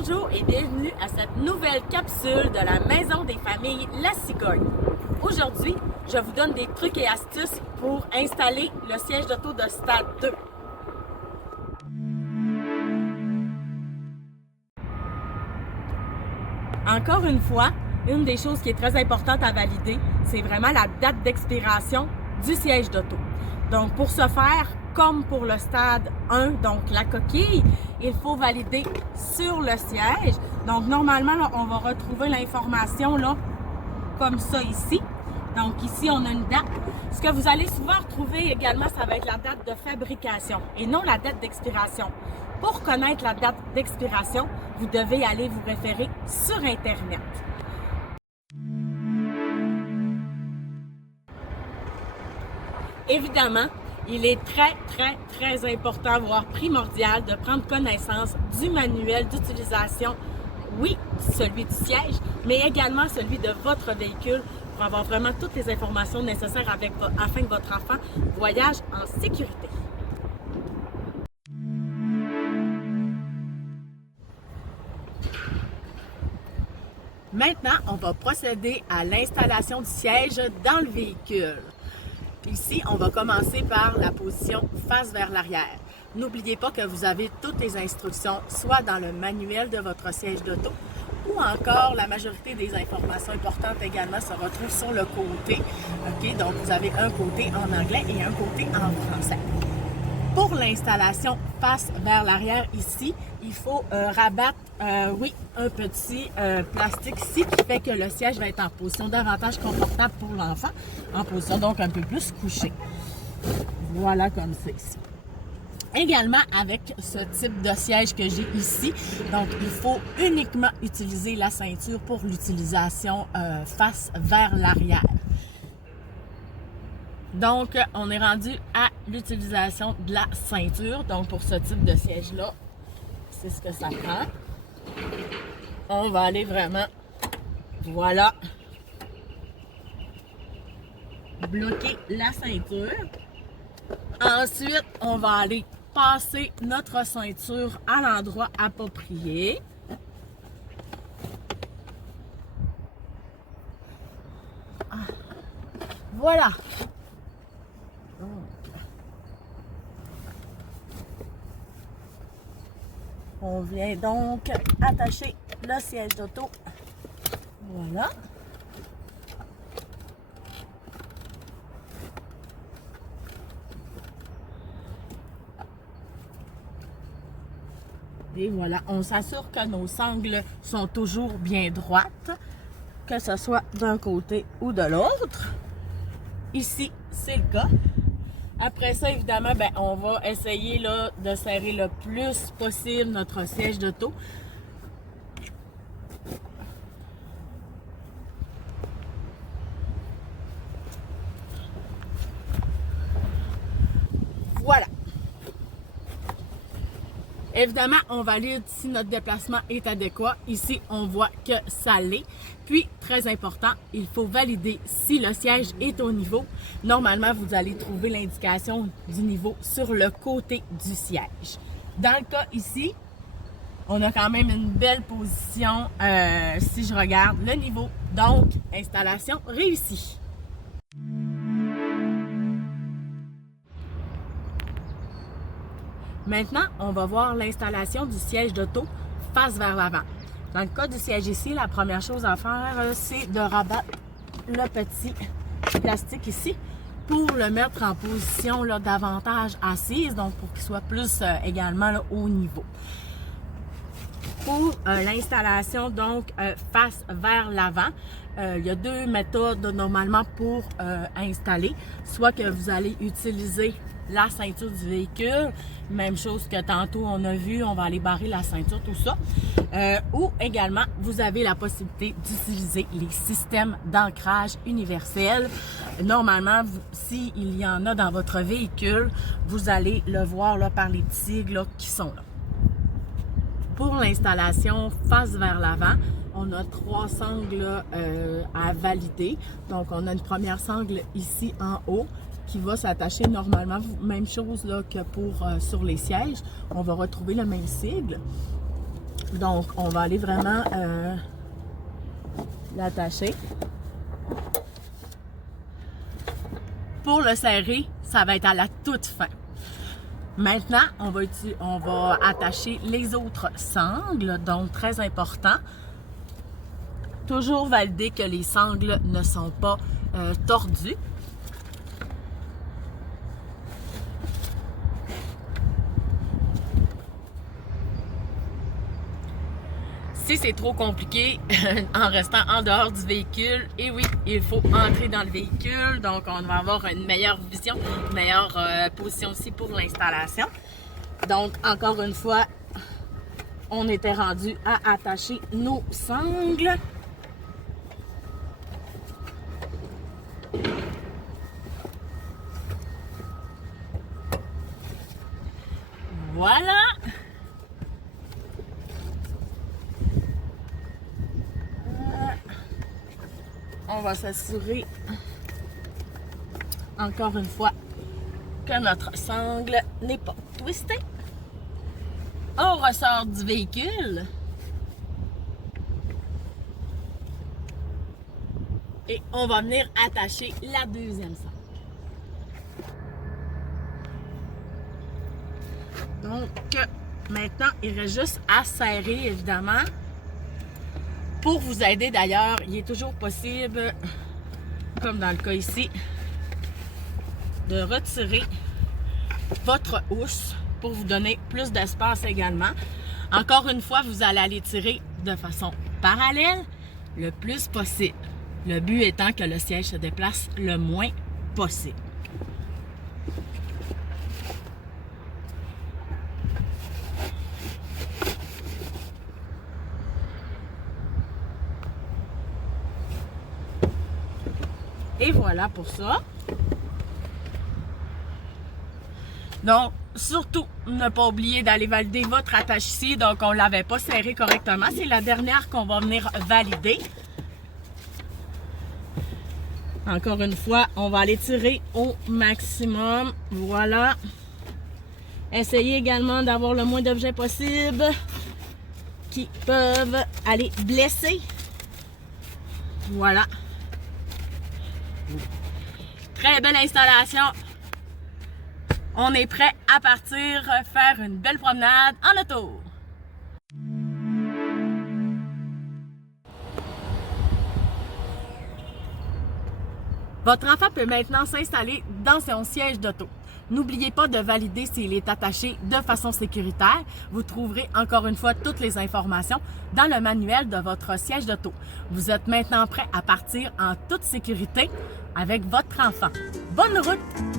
Bonjour et bienvenue à cette nouvelle capsule de la Maison des familles La Cigogne. Aujourd'hui, je vous donne des trucs et astuces pour installer le siège d'auto de stade 2. Encore une fois, une des choses qui est très importante à valider, c'est vraiment la date d'expiration du siège d'auto. Donc, pour ce faire, comme pour le stade 1, donc la coquille, il faut valider sur le siège. Donc, normalement, là, on va retrouver l'information là, comme ça ici. Donc, ici, on a une date. Ce que vous allez souvent retrouver également, ça va être la date de fabrication et non la date d'expiration. Pour connaître la date d'expiration, vous devez aller vous référer sur Internet. Évidemment, il est très important, voire primordial, de prendre connaissance du manuel d'utilisation, oui, celui du siège, mais également celui de votre véhicule pour avoir vraiment toutes les informations nécessaires afin que votre enfant voyage en sécurité. Maintenant, on va procéder à l'installation du siège dans le véhicule. Ici, on va commencer par la position face vers l'arrière. N'oubliez pas que vous avez toutes les instructions, soit dans le manuel de votre siège d'auto, ou encore la majorité des informations importantes également se retrouvent sur le côté. OK? Donc, vous avez un côté en anglais et un côté en français. Pour l'installation face vers l'arrière ici, il faut rabattre, un petit plastique ici qui fait que le siège va être en position davantage confortable pour l'enfant, en position donc un peu plus couchée. Voilà comme c'est ici. Également avec ce type de siège que j'ai ici, donc il faut uniquement utiliser la ceinture pour l'utilisation face vers l'arrière. Donc, on est rendu à l'utilisation de la ceinture. Donc, pour ce type de siège-là, c'est ce que ça prend. On va aller vraiment, voilà, bloquer la ceinture. Ensuite, on va aller passer notre ceinture à l'endroit approprié. Voilà. On vient donc attacher le siège d'auto. Voilà. Et voilà, on s'assure que nos sangles sont toujours bien droites, que ce soit d'un côté ou de l'autre. Ici, c'est le cas. Après ça, évidemment, on va essayer là, de serrer le plus possible notre siège d'auto. Voilà. Évidemment, on valide si notre déplacement est adéquat. Ici, on voit que ça l'est. Puis, très important, il faut valider si le siège est au niveau. Normalement, vous allez trouver l'indication du niveau sur le côté du siège. Dans le cas ici, on a quand même une belle position si je regarde le niveau. Donc, installation réussie. Maintenant, on va voir l'installation du siège d'auto face vers l'avant. Dans le cas du siège ici, la première chose à faire, c'est de rabattre le petit plastique ici pour le mettre en position là, davantage assise, donc pour qu'il soit plus également là, au niveau. Pour l'installation, donc, face vers l'avant, il y a deux méthodes normalement pour installer. Soit que vous allez utiliser la ceinture du véhicule, même chose que tantôt on a vu, on va aller barrer la ceinture, tout ça. Ou également, vous avez la possibilité d'utiliser les systèmes d'ancrage universel. Normalement, s'il y en a dans votre véhicule, vous allez le voir là, par les tigres là, qui sont là. Pour l'installation face vers l'avant, on a 3 sangles à valider. Donc, on a une première sangle ici en haut qui va s'attacher normalement, même chose là, que pour sur les sièges. On va retrouver le même sigle. Donc, on va aller vraiment l'attacher. Pour le serrer, ça va être à la toute fin. Maintenant, on va attacher les autres sangles, donc très important. Toujours valider que les sangles ne sont pas tordues. Si c'est trop compliqué, en restant en dehors du véhicule, et oui, il faut entrer dans le véhicule, donc on va avoir une meilleure vision, une meilleure position aussi pour l'installation. Donc, encore une fois, on était rendu à attacher nos sangles. Voilà! On va s'assurer, encore une fois, que notre sangle n'est pas twistée. On ressort du véhicule. Et on va venir attacher la deuxième sangle. Donc, maintenant, il reste juste à serrer, évidemment. Pour vous aider d'ailleurs, il est toujours possible, comme dans le cas ici, de retirer votre housse pour vous donner plus d'espace également. Encore une fois, vous allez aller tirer de façon parallèle le plus possible. Le but étant que le siège se déplace le moins possible. Et voilà pour ça. Donc, surtout, ne pas oublier d'aller valider votre attache ici. Donc, on ne l'avait pas serré correctement. C'est la dernière qu'on va venir valider. Encore une fois, on va aller tirer au maximum. Voilà. Essayez également d'avoir le moins d'objets possible qui peuvent aller blesser. Voilà. Très belle installation. On est prêt à partir faire une belle promenade en auto. Votre enfant peut maintenant s'installer dans son siège d'auto. N'oubliez pas de valider s'il est attaché de façon sécuritaire. Vous trouverez encore une fois toutes les informations dans le manuel de votre siège d'auto. Vous êtes maintenant prêt à partir en toute sécurité avec votre enfant. Bonne route!